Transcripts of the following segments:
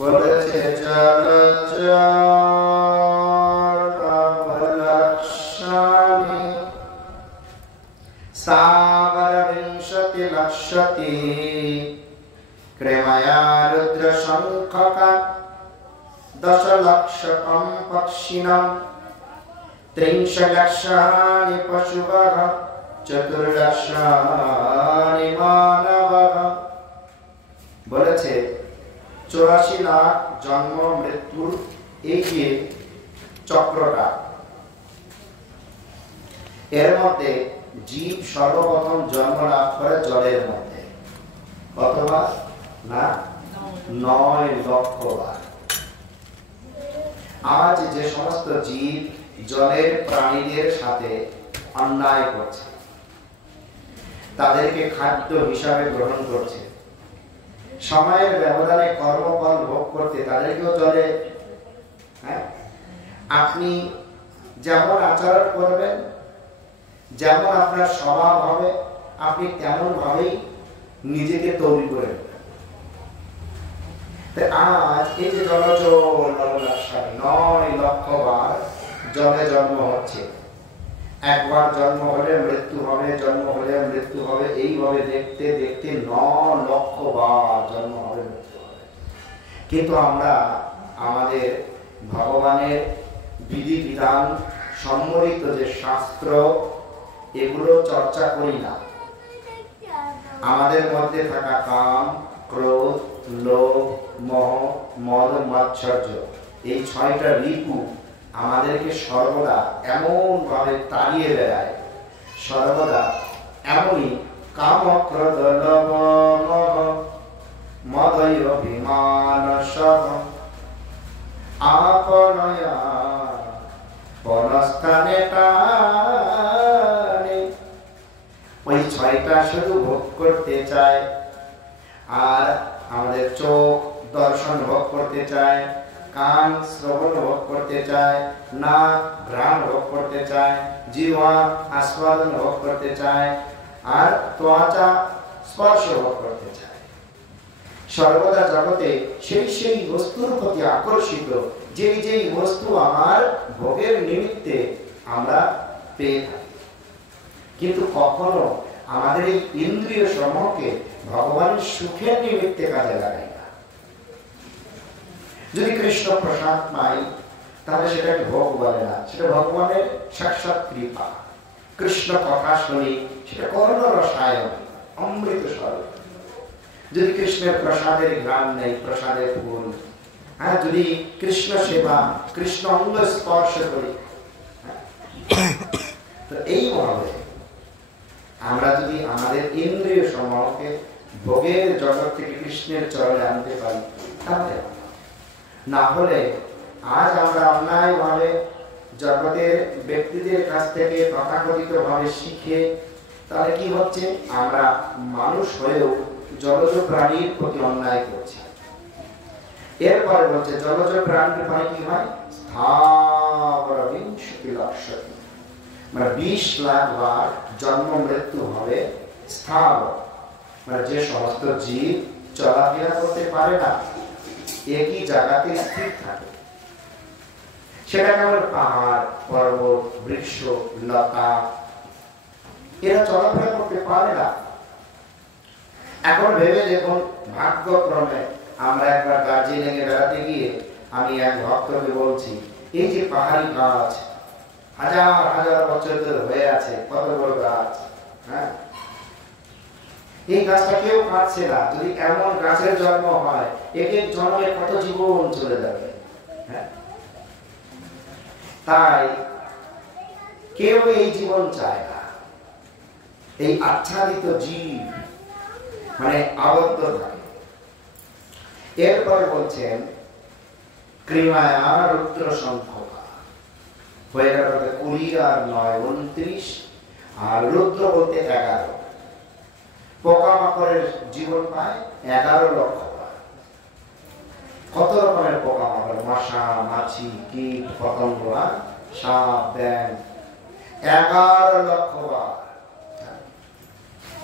বলেছে জলচরবলক্ষাণি সাবরবিংশতি লক্ষতি ক্রেময়া রুদ্র শঙ্খকা দশলক্ষকম পক্ষিণম ত্রিংশলক্ষাণি পশুভঃ চতুর্লক্ষাণি মানবঃ। বলেছে 84 লাখ জন্ম মৃত্যুর এই যে চক্রটা, এর মধ্যে জীব সর্বপ্রথম জন্ম লাভ করে জলের মধ্যে। কতবার? না, 9 লক্ষ বার। আজ যে সমস্ত জীব জলের প্রাণীদের সাথে অন্যায় করছে, তাদেরকে খাদ্য হিসাবে গ্রহণ করছে, সময়ের ব্যবধানে কর্মফল ভোগ করতে তাদেরকেও জলে, আপনি যেমন আচরণ করবেন, যেমন আপনার স্বভাব হবে, আপনি তেমন ভাবেই নিজেকে তৈরি করে নেবেন। আজ এই যে জলচর 9 লক্ষ বার জলে জন্ম হচ্ছে, একবার জন্ম হলে মৃত্যু হবে, জন্ম হলে মৃত্যু হবে, এইভাবে দেখতে দেখতে 9 লক্ষ বার জন্ম হবে, মৃত্যু হবে। কিন্তু আমরা আমাদের ভগবানের বিধি বিধান সম্মলিত যে শাস্ত্র, এগুলো চর্চা করি না। আমাদের মধ্যে থাকা কাম, ক্রোধ, লোভ, মোহ, মদ, মাৎসর্য, এই 6টা রিপু আমাদেরকে সর্বদা এমন ভাবে তাড়িয়ে বেড়ায়, সর্বদা এমনই কাম, ক্রোধ, লোভ, মোহ, মদয় অভিমান সহ আপনয়া পরস্থানে টানে। ওই 6টা শুধু ভোগ করতে চায়। আর আমাদের চোখ দর্শন ভোগ করতে চায়, কান শ্রবণ ভোগ করতে চায়, নাক ঘ্রাণ ভোগ করতে চায়, জিহ্বা আস্বাদন ভোগ করতে চায়, আর ত্বচা স্পর্শ ভোগ করতে চায়। সর্বদা জগতে সেই সেই বস্তুর প্রতি আকর্ষিত, যেই যেই বস্তু আমার ভোগের নিমিত্তে আমরা পেয়ে থাকি। কিন্তু কখনো আমাদের এই ইন্দ্রিয় সমূহকে ভগবানের সুখের নিমিত্তে কাজে লাগাই না। যদি কৃষ্ণ প্রসাদ পাই, তাহলে সেটাকে ভোগ বলে না, সেটা ভগবানের সাক্ষাৎ কৃপা। কৃষ্ণ কথা শুনি, সেটা কর্ণ রসায়ন, অমৃত স্বরূপ। যদি কৃষ্ণের প্রসাদের ঘ্রাণ নেই, প্রসাদের ফুল, যদি কৃষ্ণ সেবা, কৃষ্ণ অঙ্গ স্পর্শ করি, তো এইভাবে আমরা যদি আমাদের ইন্দ্রিয় সমূহকে ভোগের জগৎ থেকে কৃষ্ণের চরণে আনতে পারি, তাহলে না হলে আজ আমরা অন্যায় ভাবে জগতের ব্যক্তিদের কাছ থেকে তথাকথিত ভাবে শিখে, তাহলে কি হচ্ছে, আমরা মানুষ হয়েও জলজ প্রাণীর প্রতি অন্যায় করছি। এরপরে বলছে জলজ প্রাণীর পরে কি হয়, স্থাবর বিংশতি লক্ষতি, মানে 20 লাখ বার জন্ম মৃত্যু হবে। স্থাবর মানে যে সমস্ত জীব চলাফেরা করতে পারে না, একই জায়গাতে স্থির থাকে। সেটা কেবল পাহাড়, পর্বত, বৃক্ষ, লতা, এরা চলাফেরা করতে পারে না। এখন ভেবে দেখুন, ভাগ্যক্রমে আমরা একবার দার্জিলিংয়ে বেড়াতে গিয়ে আমি এক ভক্তকে বলছি, এই যে পাহাড়ি গাছ হাজার হাজার বছর ধরে হয়ে আছে, কত বড় গাছ, এই গাছটা কেউ কাটছে না। যদি এমন গাছের জন্ম হয়, এক এক জন্মে কত জীবন চলে যাবে। তাই কেউ এই জীবন চায় না। এই আচ্ছাদিত জীব মানে আবদ্ধ থাকে। এরপরে বলছেন ক্রিমায়া রুদ্র সংখ্যা হয়ে গেল 20 আর 9 29, আর রুদ্র বলতে 11। পোকামাকড়ের জীবন পায় 11 লক্ষ। কত রকমের পোকামাকড়, মশা, মাছি, কীট, পতঙ্গ, সাপ, ব্যাঙ, 11 লক্ষ বার।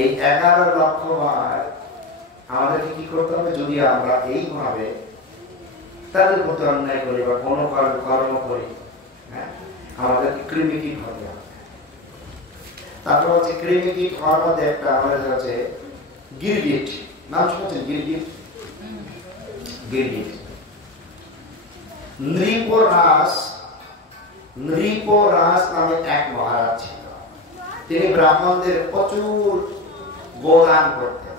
এই 11 লক্ষ বার আমাদেরকে কি করতে হবে, যদি আমরা এইভাবে তাদের প্রতি অন্যায় করি বা কোনো কর্ম করি, হ্যাঁ, আমাদেরকে কৃমিকীট হতে হবে। তারপর হচ্ছে কৃমিকীট হওয়ার মধ্যে একটা আমাদের হচ্ছে গিরগিট, নাম শুনেছেন? গিরগিট, গিরগিট। নৃপরাজ নামে এক মহারাজ ছিল। তিনি ব্রাহ্মণদের প্রচুর গোদান করতেন,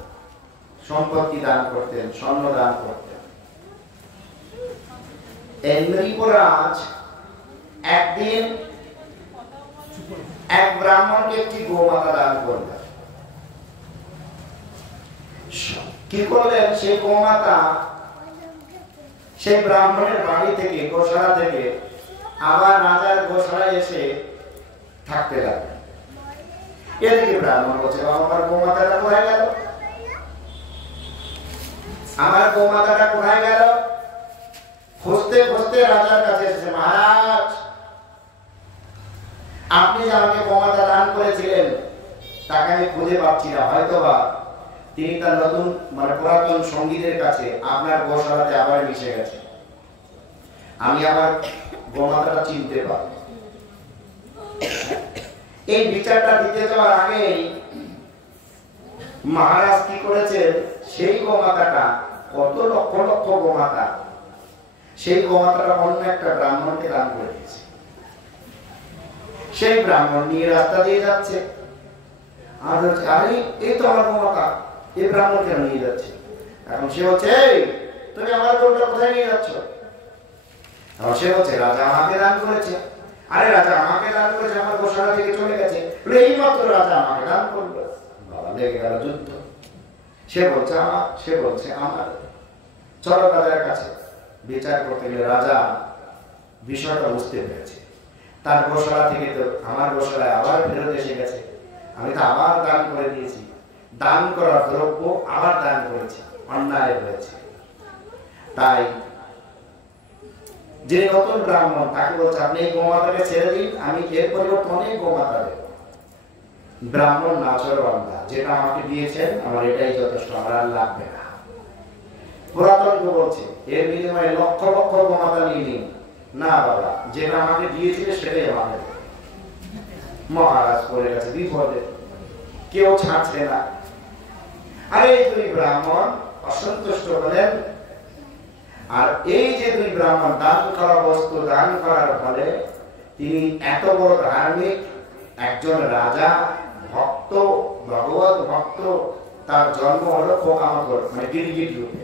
সম্পত্তি দান করতেন, স্বর্ণ দান করতেন। এই নৃপরাজ একদিন এক ব্রাহ্মণকে একটি গোমাতা দান করলেন। কি করলেন? সেই গোমাতা সেই ব্রাহ্মণের বাড়ি থেকে, গোশালা থেকে আবার রাজার গোশালায় এসে থাকতে লাগলেন। এদিকে ব্রাহ্মণ বলছে, আমার গোমাতাটা কোথায় গেল? আমার গোমাতাটা কোথায় গেল? খুঁজতে খুঁজতে রাজার কাছে এসেছে, মহারাজ, আপনি যে আমাকে গোমাতা দান করেছিলেন তাকে আমি খুঁজে পাচ্ছি না, হয়তোবা তিনি তার নতুন পুরাতন সঙ্গীদের কাছে আপনার গোশালাতে আবার মিশে গেছে, আমি আবার গোমাতাটা চিনতে পারি। এই বিচারটা দিতে যাওয়ার আগেই মহারাজ কি করেছেন? সেই গোমাতাটা, কত লক্ষ লক্ষ গোমাতা, সেই গোমাতাটা অন্য একটা ব্রাহ্মণকে দান করে দিয়েছে। সেই ব্রাহ্মণ নিয়ে রাস্তা দিয়ে যাচ্ছে, আর হচ্ছে, আরে এই তো আমার গোমাতা, এই ব্রাহ্মণ কেন নিয়ে যাচ্ছে? এখন সে হচ্ছে, এই তুমি আমার গরুটা কোথায় নিয়ে যাচ্ছ? এখন সে হচ্ছে, রাজা আমাকে দান করেছে। আরে রাজা আমাকে দান করেছে, আমার গোশালা থেকে চলে গেছে, এই মাত্র রাজা আমাকে দান করবে। বাবা, লেগে গেল যুদ্ধ। সে বলছে আমার, সে বলছে আমার। চলো রাজার কাছে। বিচার করতে গেলে রাজা বিষয়টা বুঝতে পেরেছে, তার গোশালা থেকে তো আমার গোশালায় আবার ফেরত এসে গেছে, আমি তো আবার দান করে দিয়েছি, দান করার দ্রব্য আবার দান করেছি, অন্যায় হয়েছে। তাই যে নতুন ব্রাহ্মণ তাকে বলছে, আপনি এই গোমাতাকে ছেড়ে দিন, আমি এর পরিবর্তে অনেক গোমাতা দেব। ব্রাহ্মণ নাচরবান্দা, যেটা আমাকে দিয়েছেন আমার এটাই যথেষ্ট, আমার আর লাগবে না। পুরাতন বলছে, এর বিনিময়ে লক্ষ লক্ষ গোমাতা নিয়ে নিন। না বাবা, যেটা আমাকে দিয়েছিলে সেটাই আমাদের। মহারাজ পড়ে গেছে বিপদে, কেউ ছাড়ছে না। আরে দুই ব্রাহ্মণ অসন্তুষ্ট হলেন, আর এই যে দুই ব্রাহ্মণ দান করা বস্তু দান করার ফলে তিনি এত বড় ধার্মিক একজন রাজা, ভক্ত, ভগবত ভক্ত, তার জন্ম হলো পোকামাকড় গিরগিট রূপে।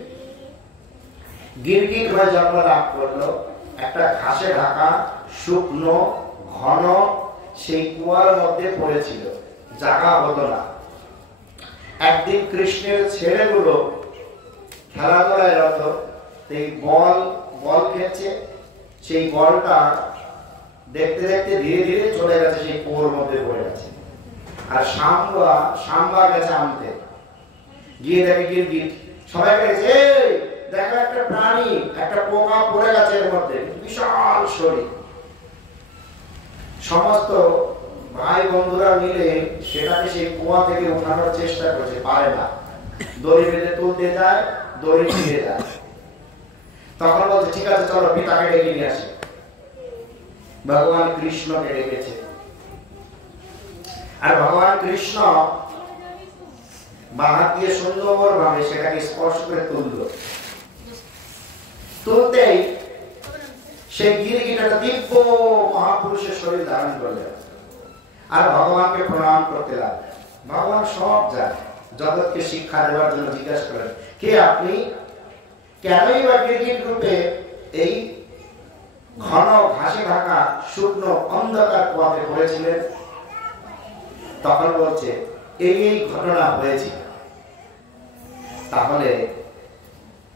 গিরগিট হয়ে জন্ম লাভ করলো একটা ঘাসে ঢাকা শুকনো ঘন সেই কুয়ার মধ্যে পড়েছিল, জায়গা হতো না। একদিন কৃষ্ণের ছেলেগুলো খেলাধুলায় রত, এই বল খেলছে, সেই বলটা দেখতে দেখতে ধীরে ধীরে চলে গেছে, সেই কুয়োর মধ্যে পড়ে গেছে। আর সাম্বা গেছে আনতে, গিয়ে দেখে গিরগিট, সবাই গেছে, দেখো একটা প্রাণী, একটা পোকা পড়ে গেছে এর মধ্যে, বিশাল শরীর। সমস্ত ভাই বন্ধুরা মিলে সেটাকে সেই কুয়া থেকে উঠানোর চেষ্টা করছে, পারে না। দড়ি বেঁধে তুলতে যায়, দড়ি ছিঁড়ে যায়। তখন বলছে, ঠিক আছে চলো পিতাকে ডেকে নিয়ে আসি। ভগবান কৃষ্ণকে ডেকেছে, আর ভগবান কৃষ্ণ বাঁ হাত দিয়ে সুন্দর ভাবে সেটাকে স্পর্শ করে তুলতেই সেই গিরগিটাটা দিব্য মহাপুরুষের শরীর ধারণ করলেন, আর ভগবানকে প্রণাম করতে লাগলেন। ভগবান সব জানে, জগৎকে শিক্ষা দেওয়ার জন্য জিজ্ঞাসা করেন, কে আপনি? কেনই বা গিরগিট রূপে এই ঘন ঘাসে ঢাকা শুকনো অন্ধকার কুয়াতে পড়েছিলেন? তখন বলছে, এই ঘটনা হয়েছিল। তাহলে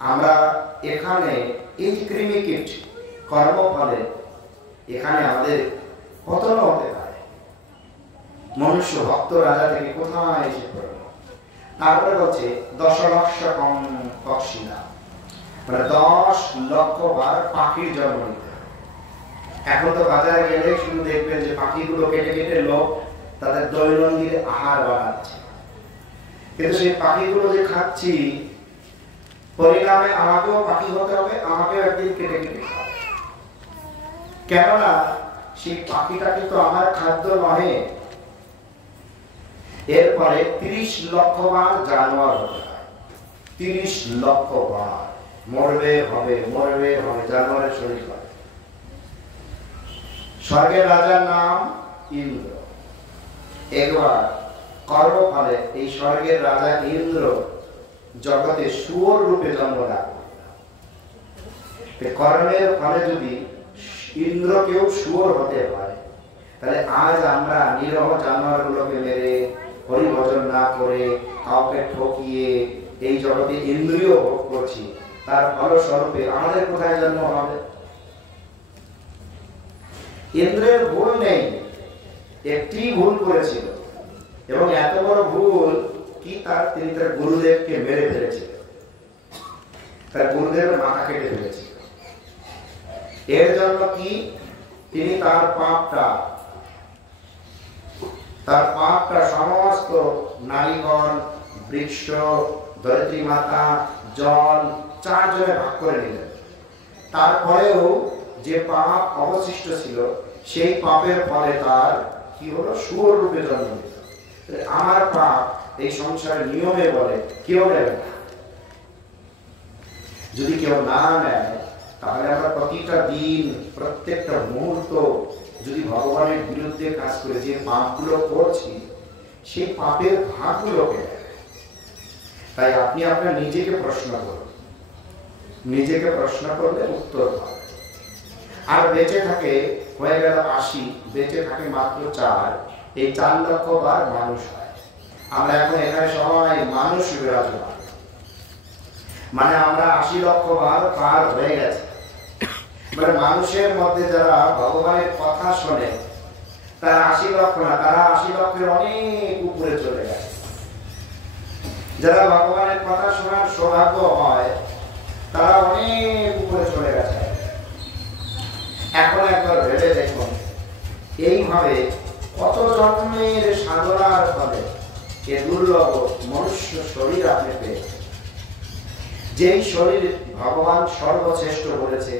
আমরা এখানে এই কৃমিকীট কর্মফলে এখানে আমাদের পতন হতে পারে। মনুষ্য ভক্ত রাজা থেকে কোথায় এসে পড়ল? তারপরে বলছে 10 লক্ষ পক্ষিণা, 10 লক্ষ বার পাখির জন্ম নিতে। এখন তো বাজারে গেলে শুধু দেখবেন যে পাখিগুলো কেটে কেটে লোক তাদের দৈনন্দিন আহার বানাচ্ছে, কিন্তু সেই পাখিগুলো যে খাচ্ছি, পরিণামে আমাকেও পাখি হতে হবে, আমাকেও দিন কেটে কেটে খায়। কেননা সেই পাখিটা কিন্তু আমার খাদ্য নহে। এরপরে 30 লক্ষ বার জানোয়ার হতে হয়, 30 লক্ষ বার মরবে হবে, মরবে হবে, জানোয়ারের শরীর হয়। স্বর্গের রাজার নাম ইন্দ্র। একবার কর্মফলে এই স্বর্গের রাজা ইন্দ্র জগতে শুয়োর রূপে জন্ম লাভ করে। কর্মের ফলে যদি ইন্দ্রকেও শুয়োর হতে পারে, তাহলে আজ আমরা নিরহ জানোয়ার গুলোকে মেরে, হরিভজন না করে, কাউকে ঠকিয়ে এই জগতে ইন্দ্রিয় ভোগ করছি, তার ফলস্বরূপে আমাদের কোথায় জন্ম হবে? ইন্দ্রের ভুল নেই, একটি ভুল করেছিল, এবং এত বড় ভুল কি তিনি তার গুরুদেবকে মেরে ফেলেছিল, তার গুরুদেবের মাথা কেটে ফেলেছিল। এর জন্য কি তিনি তার পাপটা সমস্ত নারীগণ, বৃক্ষ, ধরিত্রী মাতা, জল 4 জনে ভাগ করে নিলেন। তারপরেও যে পাপ অবশিষ্ট ছিল, সেই পাপের ফলে তার কি হলো? শুয়োর রূপে জন্ম নিল। আমার পাপ এই সংসারের নিয়মে বলে কেউ নেবে না। যদি কেউ না নেয়, তাহলে আমরা প্রতিটা দিন, প্রত্যেকটা মুহূর্ত যদি ভগবানের বিরুদ্ধে কাজ করে যে পাপগুলো করছি, সেই পাপের ভাগগুলোকে, তাই আপনি আপনার নিজেকে প্রশ্ন করুন। নিজেকে প্রশ্ন করলে উত্তর পাবেন। আর বেঁচে থাকে হয়ে গেল 80, বেঁচে থাকে মাত্র 4, এই 4 লক্ষ বার মানুষ হয়। আমরা এখন এখানে সবাই মানুষ বিরাজমান, মানে আমরা 80 লক্ষ বার পার হয়ে গেছে। মানে মানুষের মধ্যে যারা ভগবানের কথা শোনে, তারা 80 লক্ষ না, তারা 80 লক্ষের অনেক উপরে চলে গেছে। যারা ভগবানের কথা শোনার সৌভাগ্য হয়, তারা অনেক উপরে চলে গেছে। এখন একবার ভেবে দেখুন, এইভাবে কত জন্মের সাধনার ফলে এ দুর্লভ মনুষ্য শরীর আপনি পেয়েছেন। যেই শরীর ভগবান সর্বশ্রেষ্ঠ বলেছে,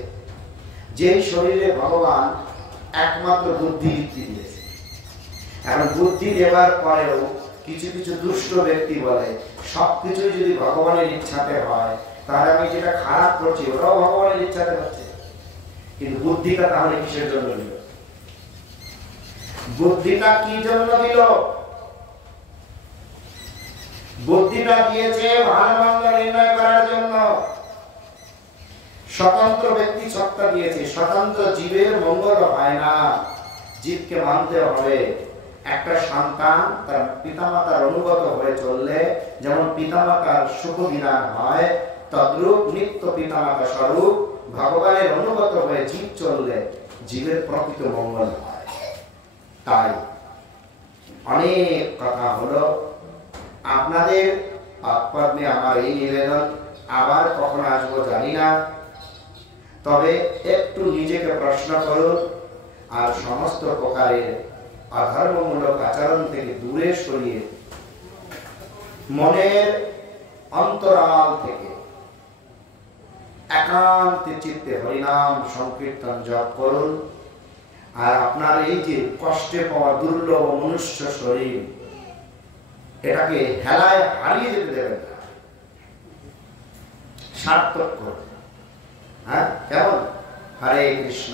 যেই শরীরে ভগবান একমাত্র বুদ্ধি দিয়েছে। এখন বুদ্ধি দেওয়ার পরেও কিছু কিছু দুষ্ট ব্যক্তি বলে সবকিছু যদি ভগবানের ইচ্ছাতে হয়, তাহলে আমি যেটা খারাপ করছি ওটাও ভগবানের ইচ্ছাতে হচ্ছে। কিন্তু বুদ্ধিটা তাহলে কিসের জন্য দিল? বুদ্ধিটা কি জন্য দিল? বুদ্ধিটা দিয়েছে ভালো মন্দ নির্ণয় করার জন্য। স্বতন্ত্র ব্যক্তি সত্তা দিয়েছে, স্বতন্ত্র জীবের মঙ্গল হয় না, জীবকে মানতে হবে। একটা সন্তান তার পিতামাতার অনুগত হয়ে চললে যেমন পিতামাতার সুখ বিধান হয়, তদ্রূপ নিত্য পিতামাতা স্বরূপ ভগবানের অনুগত হয়ে জীব চললে জীবের প্রকৃত মঙ্গল হয়। তাই অনেক কথা হলো, আপনাদের আত্মপদ্মে আমার এই নিবেদন। আবার কখন আসবো জানি না, তবে একটু নিজেকে প্রশ্ন করুন, আর সমস্ত প্রকারের অধর্মমূলক আচরণ থেকে দূরে সরিয়ে মনের অন্তরাল থেকে একান্তে চিত্তে হরিনাম সংকীর্তন জপ করুন। আর আপনার এই যে কষ্টে পাওয়া দুর্লভ মনুষ্য শরীর, এটাকে হেলায় হারিয়ে যেতে দেবেন না, সার্থক করুন। হ্যাঁ, কেমন? হরে কৃষ্ণ।